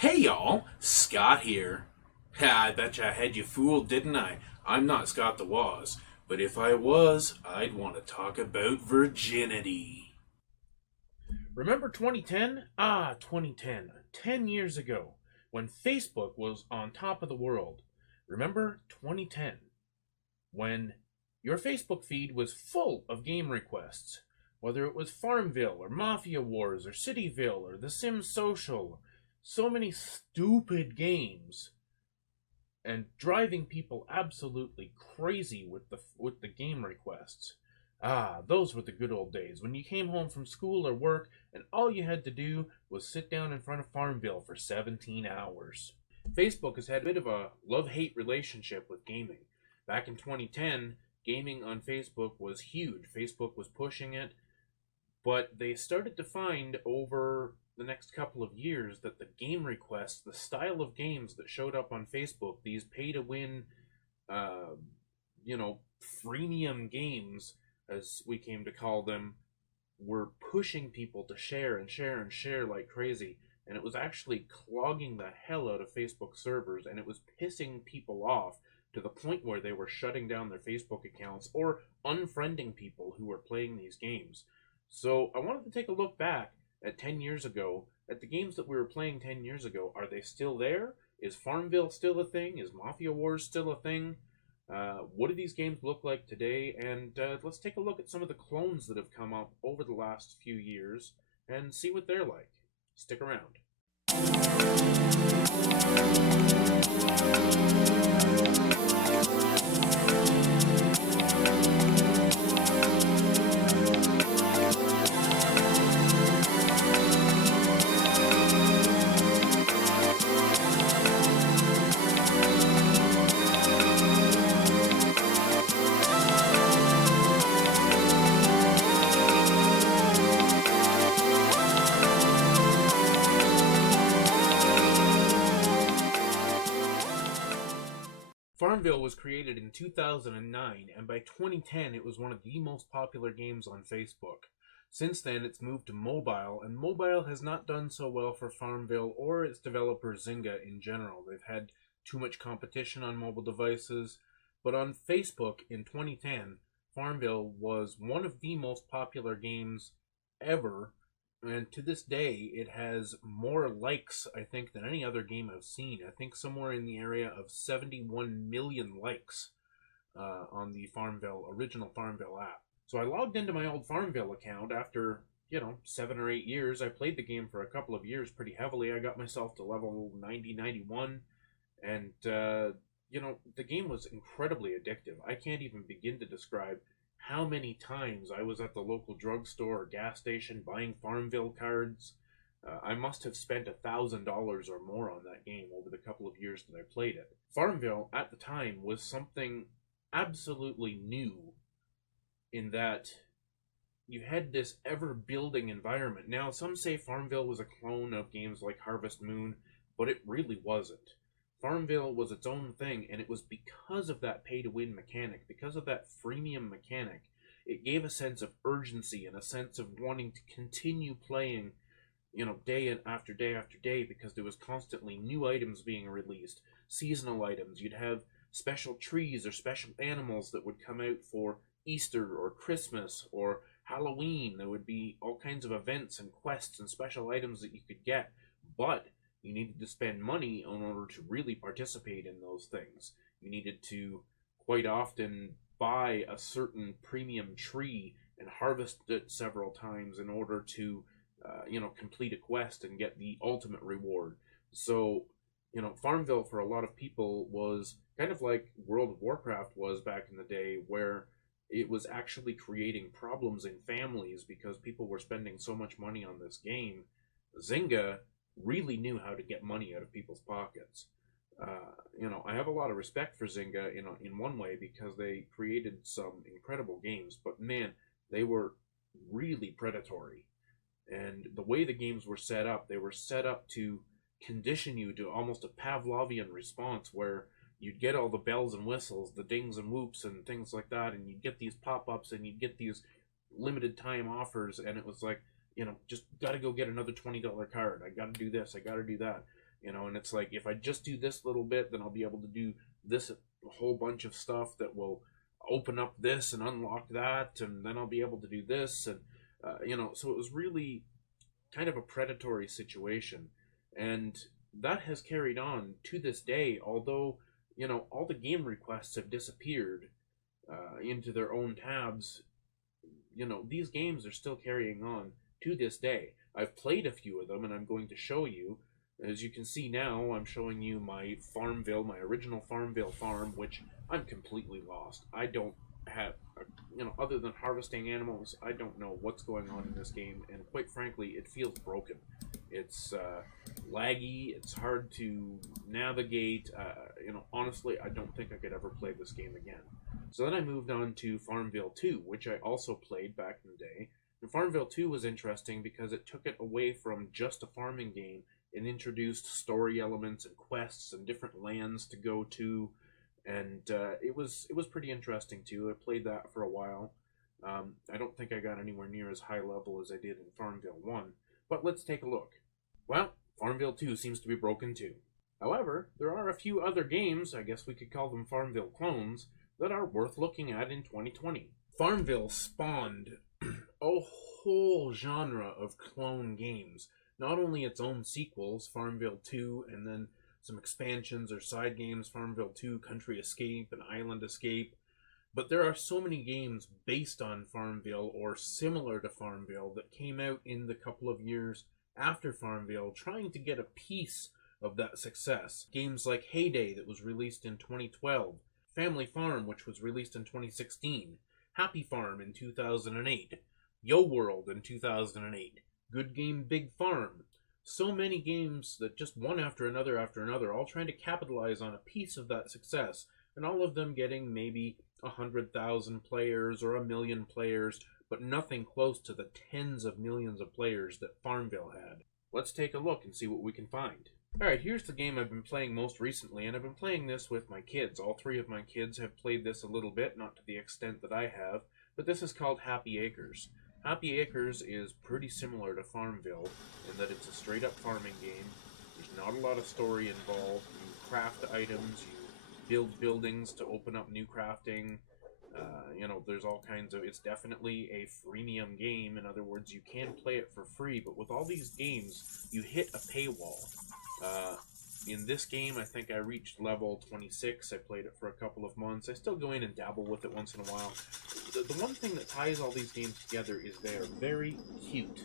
Hey y'all, Scott here. Ha, I bet I had you fooled, didn't I? I'm not Scott the Woz, but if I was, I'd want to talk about virginity. Remember 2010? Ah, 2010. 10 years ago, when Facebook was on top of the world. Remember 2010? When your Facebook feed was full of game requests. Whether it was Farmville, or Mafia Wars, or Cityville, or The Sims Social. So many stupid games. And driving people absolutely crazy with the game requests. Ah, those were the good old days when you came home from school or work and all you had to do was sit down in front of Farmville for 17 hours. Facebook has had a bit of a love-hate relationship with gaming. Back in 2010, gaming on Facebook was huge. Facebook was pushing it, but they started to find over the next couple of years that the game requests, the style of games that showed up on Facebook, these pay-to-win, uh, freemium games, as we came to call them, were pushing people to share and share and share like crazy. And it was actually clogging the hell out of Facebook servers, and it was pissing people off to the point where they were shutting down their Facebook accounts or unfriending people who were playing these games. So I wanted to take a look back at 10 years ago, at the games that we were playing 10 years ago. Are they still there? Is Farmville still a thing? Is Mafia Wars still a thing? What do these games look like today? And let's take a look at some of the clones that have come up over the last few years and see what they're like. Stick around. Farmville was created in 2009, and by 2010 it was one of the most popular games on Facebook. Since then, it's moved to mobile, and mobile has not done so well for Farmville or its developer Zynga in general. They've had too much competition on mobile devices, but on Facebook in 2010, Farmville was one of the most popular games ever, and to this day, it has more likes, I think, than any other game I've seen. I think somewhere in the area of 71 million likes on the original Farmville app. So I logged into my old Farmville account after, 7 or 8 years. I played the game for a couple of years pretty heavily. I got myself to level 90, 91, and, the game was incredibly addictive. I can't even begin to describe how many times I was at the local drugstore or gas station buying Farmville cards. I must have spent $1,000 or more on that game over the couple of years that I played it. Farmville, at the time, was something absolutely new in that you had this ever-building environment. Now, some say Farmville was a clone of games like Harvest Moon, but it really wasn't. Farmville was its own thing, and it was because of that pay-to-win mechanic, because of that freemium mechanic, it gave a sense of urgency and a sense of wanting to continue playing, day after day after day, because there was constantly new items being released, seasonal items. You'd have special trees or special animals that would come out for Easter or Christmas or Halloween. There would be all kinds of events and quests and special items that you could get, but you needed to spend money in order to really participate in those things. You needed to quite often buy a certain premium tree and harvest it several times in order to, complete a quest and get the ultimate reward. So, Farmville for a lot of people was kind of like World of Warcraft was back in the day, where it was actually creating problems in families because people were spending so much money on this game. Zynga really knew how to get money out of people's pockets. I have a lot of respect for Zynga in one way because they created some incredible games, but man, they were really predatory. And the way the games were set up, they were set up to condition you to almost a Pavlovian response where you'd get all the bells and whistles, the dings and whoops and things like that, and you'd get these pop-ups and you'd get these limited time offers, and it was like, just got to go get another $20 card. I got to do this. I got to do that. And it's like, if I just do this little bit, then I'll be able to do this whole bunch of stuff that will open up this and unlock that, and then I'll be able to do this, and so it was really kind of a predatory situation, and that has carried on to this day. Although all the game requests have disappeared into their own tabs, these games are still carrying on to this day. I've played a few of them, and I'm going to show you. As you can see now, I'm showing you my FARMVILLE, my original FARMVILLE farm, which I'm completely lost. I don't have, other than harvesting animals, I don't know what's going on in this game, and quite frankly, it feels broken. It's laggy, it's hard to navigate. Honestly, I don't think I could ever play this game again. So then I moved on to FARMVILLE 2, which I also played back in the day. And FARMVILLE 2 was interesting because it took it away from just a farming game and introduced story elements and quests and different lands to go to, and it was pretty interesting too. I played that for a while. I don't think I got anywhere near as high level as I did in FARMVILLE 1, but let's take a look. Well, FARMVILLE 2 seems to be broken too. However, there are a few other games, I guess we could call them FARMVILLE clones, that are worth looking at in 2020. FARMVILLE spawned a whole genre of clone games. Not only its own sequels, FARMVILLE 2, and then some expansions or side games, FARMVILLE 2, Country Escape, and Island Escape, but there are so many games based on FARMVILLE or similar to FARMVILLE that came out in the couple of years after FARMVILLE, trying to get a piece of that success. Games like Heyday, that was released in 2012, Family Farm, which was released in 2016, Happy Farm in 2008, Yo World in 2008, Good Game Big Farm. So many games that just one after another, all trying to capitalize on a piece of that success, and all of them getting maybe 100,000 players or 1 million players, but nothing close to the tens of millions of players that FARMVILLE had. Let's take a look and see what we can find. Alright, here's the game I've been playing most recently, and I've been playing this with my kids. All three of my kids have played this a little bit, not to the extent that I have, but this is called Happy Acres. Happy Acres is pretty similar to FARMVILLE in that it's a straight-up farming game. There's not a lot of story involved. You craft items, you build buildings to open up new crafting. There's all kinds of... It's definitely a freemium game. In other words, you can play it for free, but with all these games, you hit a paywall. In this game, I think I reached level 26. I played it for a couple of months. I still go in and dabble with it once in a while. The one thing that ties all these games together is they are very cute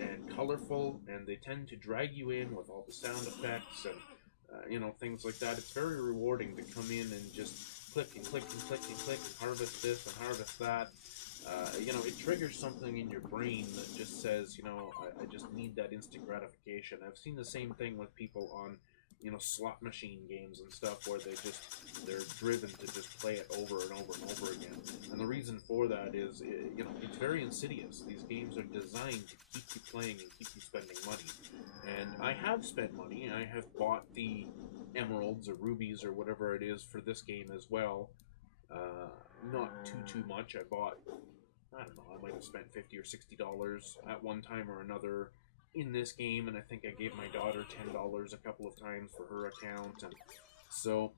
and colorful, and they tend to drag you in with all the sound effects and things like that. It's very rewarding to come in and just click and click and click and click and harvest this and harvest that. It triggers something in your brain that just says, I just need that instant gratification. I've seen the same thing with people on, slot machine games and stuff where they're driven to just play it over and over and over again. And the reason for that is, it's very insidious. These games are designed to keep you playing and keep you spending money. And I have spent money. I have bought the emeralds or rubies or whatever it is for this game as well. Not too much. I bought, I don't know, I might have spent $50 or $60 at one time or another in this game, and I think I gave my daughter $10 a couple of times for her account. And so,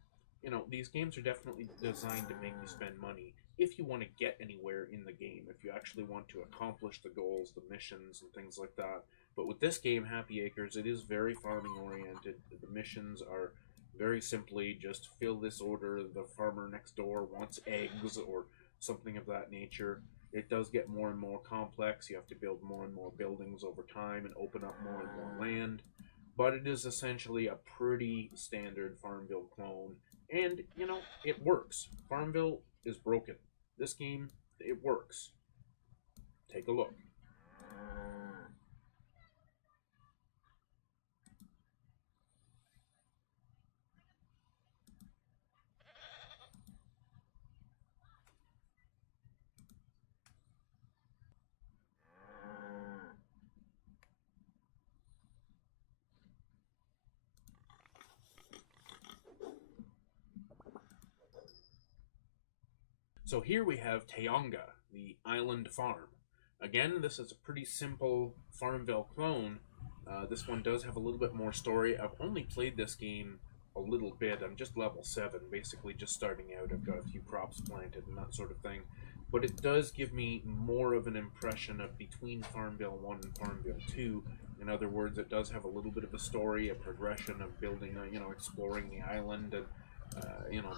these games are definitely designed to make you spend money if you want to get anywhere in the game, if you actually want to accomplish the goals, the missions, and things like that. But with this game, Happy Acres, it is very farming oriented. The missions are very simply just fill this order, the farmer next door wants eggs, or something of that nature. It does get more and more complex. You have to build more and more buildings over time and open up more and more land. But it is essentially a pretty standard FARMVILLE clone. And, it works. FARMVILLE is broken. This game, it works. Take a look. So here we have Tonga, the island farm. Again, this is a pretty simple FARMVILLE clone, This one does have a little bit more story. I've only played this game a little bit. I'm just level 7, basically just starting out. I've got a few crops planted and that sort of thing. But it does give me more of an impression of between Farmville 1 and Farmville 2. In other words, it does have a little bit of a story, a progression of building, exploring the island and,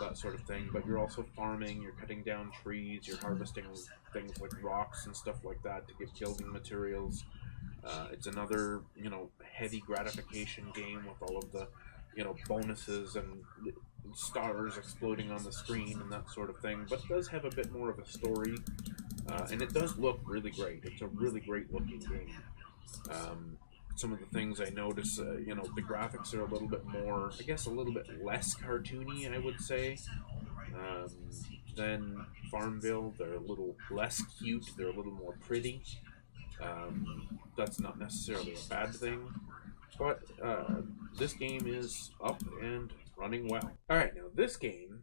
that sort of thing. But you're also farming, you're cutting down trees, you're harvesting things like rocks and stuff like that to get building materials. It's another, heavy gratification game with all of the, bonuses and stars exploding on the screen and that sort of thing, but it does have a bit more of a story, and it does look really great. It's a really great looking game. Some of the things I notice, the graphics are a little bit more, I guess a little bit less cartoony, I would say, than Farmville. They're a little less cute, they're a little more pretty. That's not necessarily a bad thing, but this game is up and running well. Alright, now this game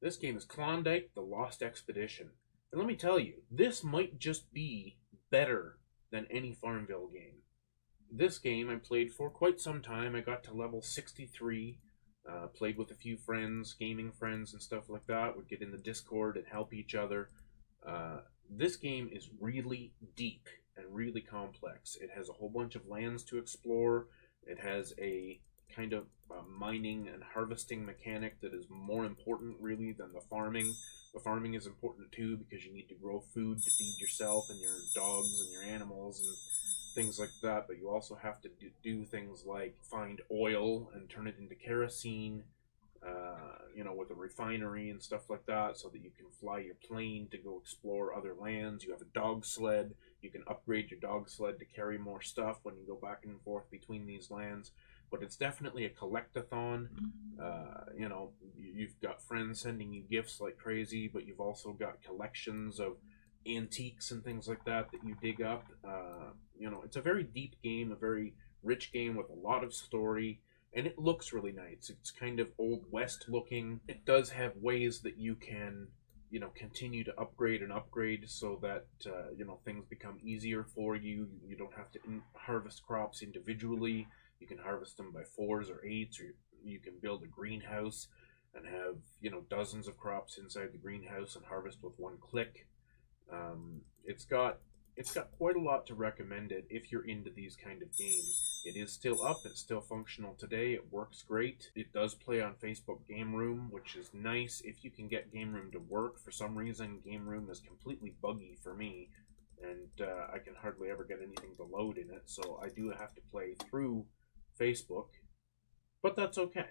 is Klondike, The Lost Expedition. And let me tell you, this might just be better than any Farmville game. This game I played for quite some time. I got to level 63, played with a few friends, gaming friends and stuff like that. Would get in the Discord and help each other. This game is really deep and really complex. It has a whole bunch of lands to explore. It has a kind of mining and harvesting mechanic that is more important really than the farming. The farming is important too because you need to grow food to feed yourself and your dogs and your animals and things like that, but you also have to do things like find oil and turn it into kerosene, with a refinery and stuff like that, so that you can fly your plane to go explore other lands. You have a dog sled. You can upgrade your dog sled to carry more stuff when you go back and forth between these lands. But it's definitely a collect-a-thon. You've got friends sending you gifts like crazy, but you've also got collections of antiques and things like that you dig up. It's a very deep game, a very rich game with a lot of story, and it looks really nice. It's kind of Old West looking. It does have ways that you can, continue to upgrade so that, things become easier for you. You don't have to harvest crops individually. You can harvest them by 4s or 8s, or you can build a greenhouse and have, dozens of crops inside the greenhouse and harvest with one click. It's got quite a lot to recommend it if you're into these kind of games. It is still up, it's still functional today, it works great. It does play on Facebook Game Room, which is nice if you can get Game Room to work. For some reason, Game Room is completely buggy for me, and I can hardly ever get anything to load in it, so I do have to play through Facebook, but that's okay.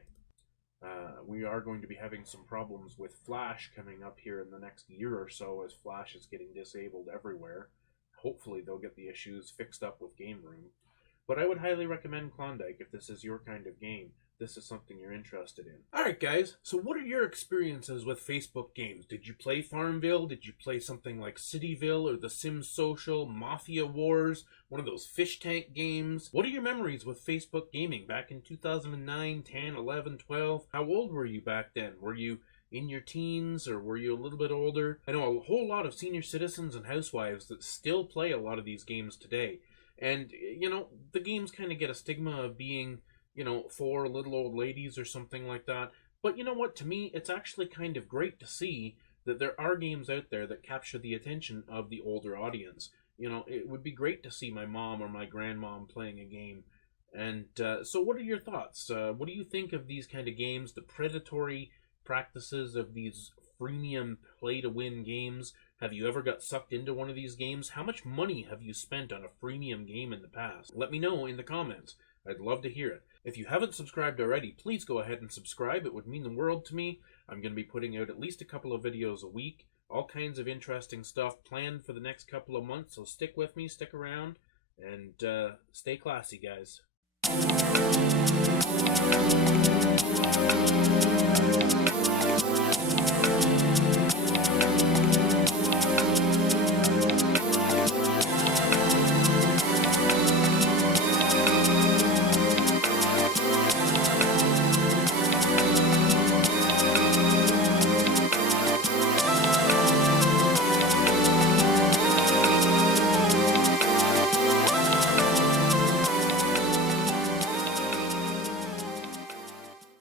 We are going to be having some problems with Flash coming up here in the next year or so, as Flash is getting disabled everywhere. Hopefully they'll get the issues fixed up with Game Room. But I would highly recommend Klondike if this is your kind of game. This is something you're interested in. Alright guys, so what are your experiences with Facebook games? Did you play Farmville? Did you play something like Cityville or The Sims Social, Mafia Wars, one of those fish tank games? What are your memories with Facebook gaming back in 2009, 10, 11, 12? How old were you back then? Were you in your teens, or were you a little bit older? I know a whole lot of senior citizens and housewives that still play a lot of these games today. And, the games kind of get a stigma of being, for little old ladies or something like that. But you know what? To me, it's actually kind of great to see that there are games out there that capture the attention of the older audience. It would be great to see my mom or my grandmom playing a game. And so what are your thoughts? What do you think of these kind of games, the predatory practices of these freemium play-to-win games? Have you ever got sucked into one of these games? How much money have you spent on a freemium game in the past? Let me know in the comments. I'd love to hear it. If you haven't subscribed already, please go ahead and subscribe. It would mean the world to me. I'm going to be putting out at least a couple of videos a week. All kinds of interesting stuff planned for the next couple of months, so stick with me, stick around, and stay classy, guys.